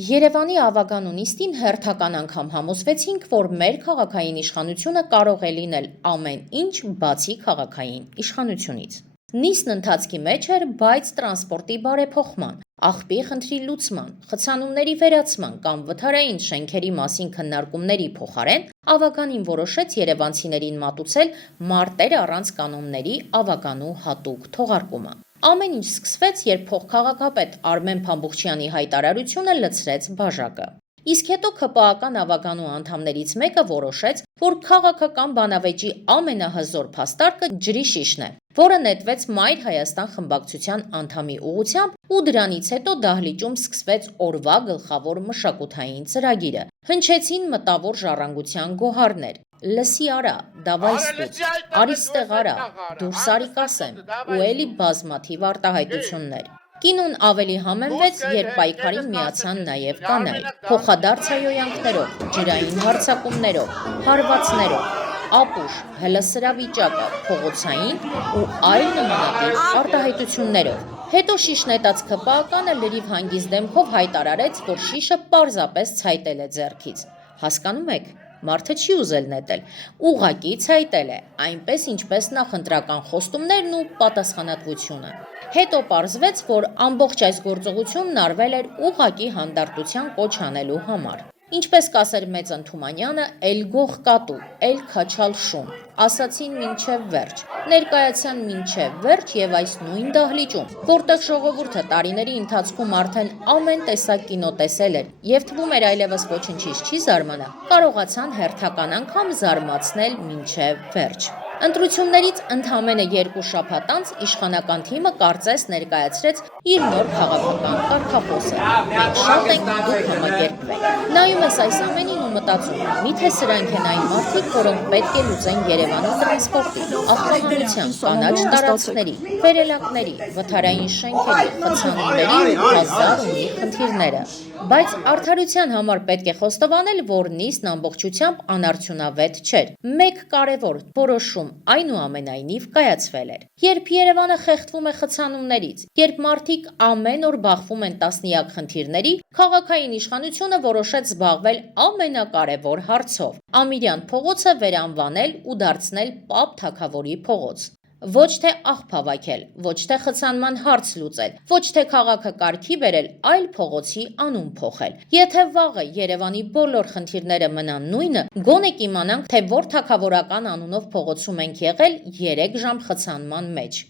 Երևանի ավագանու նիստին հերթական անգամ համոզվեցինք, որ մեր քաղաքային իշխանությունը կարող է լինել ամեն ինչ բացի քաղաքային իշխանությունից։ Նիստն ընթացքի մեջ էր, բայց տրանսպորտի բարեփոխման, աղբի խնդրի լուծման, խցանումների վերացման կամ վթարային շենքերի մասին քննարկումների փոխարեն ավագանին որոշեց երևանցիներին մատուցել մարտեր առանց կանոնների ավագանու հատուկ թողարկումը։ Ամեն ինչ սկսվեց, երբ փոխքաղաքապետ Արմեն Փամբուխչյանի հայտարարությունը լցրեց բաժակը։ Իսկ հետո ՔՊԱ-ական ավագանու անդամներից մեկը որոշեց, որ քաղաքական բանավեճի ամենահզոր փաստարկը ջրի շիշն է, որը նետվեց Մայր Հայաստան խմբակցության անդամի ուղղությամբ ու դրանից հետո դահլիճում սկսվեց օրվա գլխավոր մշակութային ծրագիրը։ Հնչեցին մտավոր ժառանգության գոհարներ. «Լսի արա, դավայ ստուգ, արի ստեղ արա, դուրս արի կասեմ» ու էլի բազմաթիվ արտահայտություններ։ Կինուն ավելի համեմվեց, երբ պայքարին միացան նաև կանայք, փոխադարձ հայհոյանքներով, ջրային հարձակումներով, հարվածներով, ապուշ, հլսրավիճակը, փողոցային ու այլ նմանատիպ արտահայտություններով։ Հետո շիշ նետած ՔՊԱ-կանը լրիվ հանգիստ դեմքով հայտարարեց, որ շիշը պարզապես ցայտել է ձեռքից։ Հասկանում եք, մարդը չի ուզել նետել, ուղղակի ցայտել է, այնպես ինչպես նախընտրական խոստումներն ու պատասխանատվությունը։ Հետո պարզվեց, որ ամբողջ այս գործողությունն արվել էր ուղղակի հանդարտության կոչ անելու համար։ Ինչպես կասեր Մեծն Թումանյանը, «Էլ գող կատու, էլ քաչալ շուն», ասացին մինչև վերջ, ներկայացան մինչև վերջ եւ այս նույն դահլիճում, որտեղ ժողովուրդը տարիների ընթացքում արդեն ամեն տեսակ կինո տեսել էր եւ թվում էր այլևս ոչնչից չի զարմանա, կարողացան հերթական անգամ զարմացնել մինչև վերջ։ Ընտրություններից ընդամենը 2 շաբաթ անց իշխանական թիմը կարծես ներկայացրեց իր նոր քաղաքական կարգախոսը։ Մենք շատ ենք, դուք համակերպվեք։ Նայում ես այս ամենին ու մտածում, միթե սրանք են այն մարդիկ, որոնք պետք է լուծեն Երևանի տրանսպորտի, աղբահանության, կանաչ տարածքների, վերելակների, վթարային շենքերի, խցանումների ու հազար ու մի խնդիրները։ Բայց արդարության համար պետք է խոստովանել, որ նիստն ամբողջությամբ անարդյունավետ չէր։ Մեկ կարևոր որոշում այնուամենայնիվ կայացվել էր։ Երբ Երևանը խեղդվում է խցանումներից, երբ մարդիկ ամեն օր բախվում են տասնյակ խնդիրների, քաղաքային իշխանությունը որոշեց զբաղվել ամենակարևոր հարցով՝ Ամիրյան փողոցը վերանվանել ու դարձնել Պապ Թագավորի փողոց։ Ոչ թե աղբ հավաքել, ոչ թե խցանման հարց լուծել, ոչ թե քաղաքը կարգի բերել, այլ փողոցի անուն փոխել։ Եթե վաղը Երևանի բոլոր խնդիրները մնան նույնը, գոնե կիմանանք, թե որ թագավորական անունով փողոցում ենք եղել 3 ժամ խցանման մեջ։